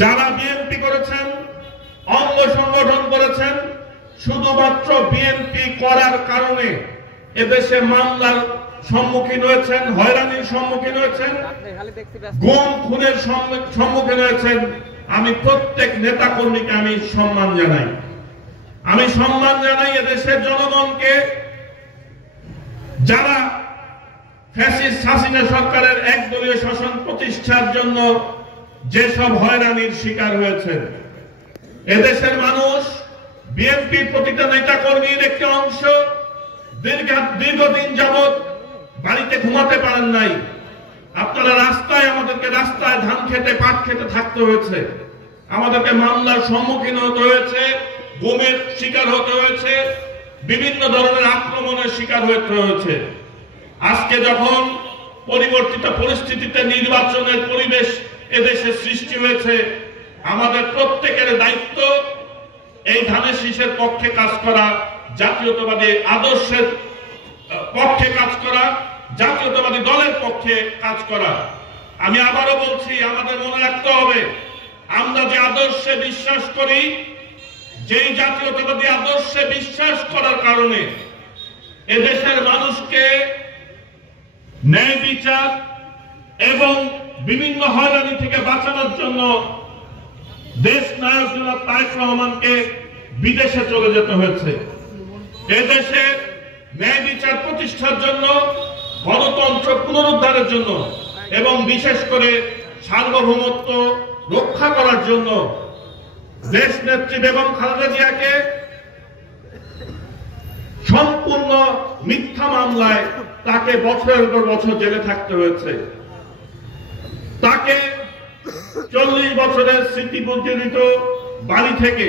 যারা বিএনপি করেছেন, অঙ্গ সংগঠন করেছেন, শুধুমাত্র বিএনপি করার কারণে এদেশে মামলার সম্মুখীন হয়েছেন, হয়রানির সম্মুখীন হয়েছেন, গুম খুনের সম্মুখীন হয়েছেন। আমি প্রত্যেক নেতা কর্মীকে আমি সম্মান জানাই। আমি সম্মান জানাই এদেশের জনগণকে, যারা ফ্যাসিস্ট হাসিনা সরকারের একদলীয় শাসন প্রতিষ্ঠার জন্য যেসব হয়রানির শিকার হয়েছে। এদেশের মানুষ বিএনপির প্রতিটা নেতা কর্মীর একটি অংশ দীর্ঘদিন যাবৎ বাড়িতে ঘুমাতে পারেন নাই। আপনারা আমাদেরকে রাস্তায় ধান খেতে পাট খেতে থাকতে হয়েছে, আমাদেরকে মামলার সম্মুখীন হতে হয়েছে, গুমের শিকার হতে হয়েছে, বিভিন্ন ধরনের আক্রমণের শিকার হতে হয়েছে। আজকে যখন পরিবর্তিত পরিস্থিতিতে নির্বাচনের পরিবেশ এদেশে সৃষ্টি হয়েছে, আমাদের প্রত্যেকের দায়িত্ব এই ধানের শীষের পক্ষে কাজ করা, জাতীয়তাবাদী আদর্শের পক্ষে কাজ করা, জাতীয়তাবাদী দলের পক্ষে কাজ করা। আমি আবারও বলছি, আমাদের মনে রাখতে হবে, আমরা যে আদর্শে বিশ্বাস করি, যেই জাতীয়তাবাদী আদর্শে বিশ্বাস করার কারণে এদেশের মানুষকে ন্যায় বিচার এবং বিভিন্ন হয়রানি থেকে বাঁচানোর জন্য দেশ নায়ক জনাব তারেক রহমানকে বিদেশে চলে যেতে হয়েছে। এদেশে ন্যায় বিচার প্রতিষ্ঠার জন্য, গণতন্ত্র পুনরুদ্ধারের জন্য এবং বিশেষ করে সার্বভৌমত্ব রক্ষা করার জন্য দেশ নেত্রী বেগম খালেদা জিয়াকে সম্পূর্ণ মিথ্যা মামলায় তাকে বছরের পর বছর জেলে থাকতে হয়েছে। তাকে 40 বছরের স্মৃতি বিজড়িত বাড়ি থেকে